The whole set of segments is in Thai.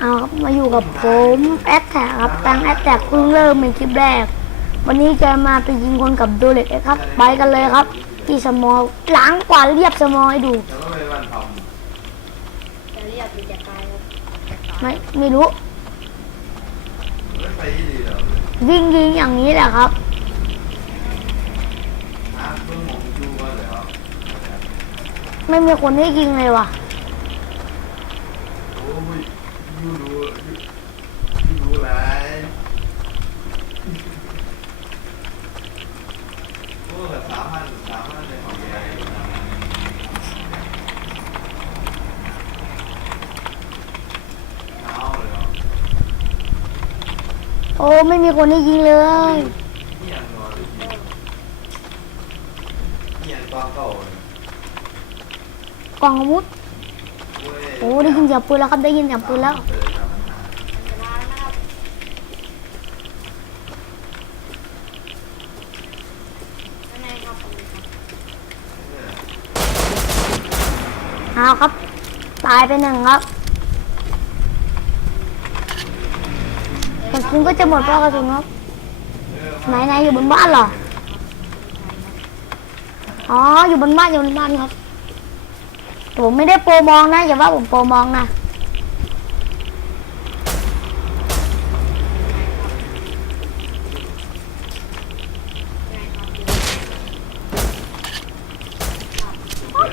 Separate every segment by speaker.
Speaker 1: เอาครับมาอยู่กับผมแอดแท็กครับตังแอดแท็กเพิ่งเริ่มเป็นคลิปแรก วันนี้จะมาไปยิงคนกับดูเล็กครับ ไปกันเลยครับ ที่สมอลล้างกว่าเรียบสมอลให้ดู
Speaker 2: แล้วก็ไปวันท
Speaker 3: จะเรียกหรือจะตายครับ
Speaker 1: ไม่ไม่รู้ำ
Speaker 2: ไม่ไปดีเหรอ
Speaker 1: วิ่งยิงอย่างนี้แหละครับ
Speaker 2: น้ำเพิ่งมองดูว่าเหรอ
Speaker 1: ไม่มีคนให้ยิงเลยว่ะ
Speaker 2: โอ้ ยยูดูยูดูอะไรโอ้แบบสามพันสามพันในของใหญ่หนาวเลยเหรอ
Speaker 1: โอ้ไม่มีคนให้ยิงเลย
Speaker 2: นี่ยังนอนนี่ยังตอนเก่าเลย
Speaker 1: กล่องอาวุธ
Speaker 2: เว้ย
Speaker 1: โอ้ได้ยินเสียงปืนแล้วครับได้ยินเสียงปืนแล้ว
Speaker 2: เออครับ
Speaker 3: มันจะมาแล้วนะครับ
Speaker 1: เอาครับ ตายไปหนึ่งครับกระสุนก็จะหมดเพราะกระสุนครับไหนไหนอยู่บนบ้านเหรอ อ๋อ อยู่บนบ้านอยู่บนบ้านครับ ผมไม่ได้โปรมองนะอย่าว่าผมโปรมองนะ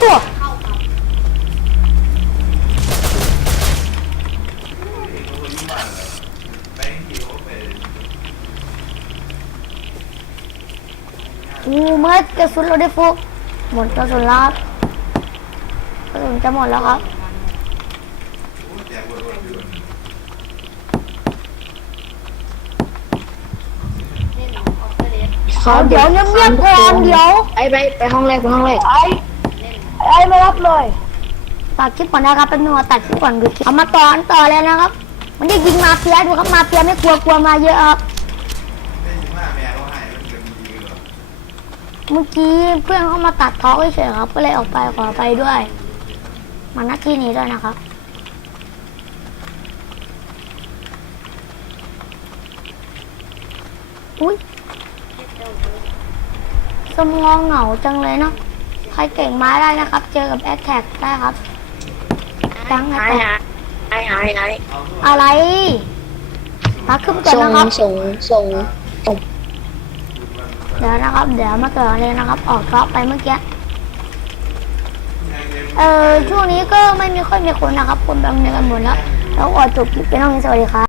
Speaker 1: ตัวอู้เมื่อกระสุนเราได้ฟุกหมดกระสุนแล้ว สุนจะหมดแล้วครับ
Speaker 3: เล่นออฟเดอร์เลส
Speaker 1: เขาเดี๋ยวเงียบๆก่อนเดี๋ยว
Speaker 4: ไปไปไปห้องแรกไปห้องแรก
Speaker 1: ไอ้
Speaker 3: เล่น
Speaker 1: ไอ้ไม่รับเลยตัดคลิปก่อนนะครับเป็นนัวตัดคลิปก่อนดูคลิปเอามาต่ออันต่อเลยนะครับ มันจะยิงมาเฟียดูครับมาเฟียไม่กลัวกลัวมาเยอะครับเมื่อกี้เพื่อนเขามาตัดท้อเฉยๆครับก็เลยออกไปขอไปด้วย มาณที่นี้ด้วยนะครับ อุ้ย
Speaker 3: เล่นเร็ว
Speaker 1: สมองเหงาจังเลยเนาะใครเก่งมาได้นะครับ เจอกับแอดแท็กได้ครับตั้งแอด
Speaker 4: หาย
Speaker 1: แท็ก
Speaker 4: หายหายหาย
Speaker 1: อะไรมาขึ้นก่อน
Speaker 4: ส่ง
Speaker 1: นะครับ
Speaker 4: ส่งส่งส่ง
Speaker 1: เดี๋ยวนะครับ เดี๋ยวมาเกิดเลยนะครับ ออกท็อปไปเมื่อกี้ เออช่วงนี้ก็ไม่มีค่อยมีคนนะครับคนบางเดือนกันหมดแล้วแล้วออจบคลิปเป็นน้องนี้สวัสดีครับ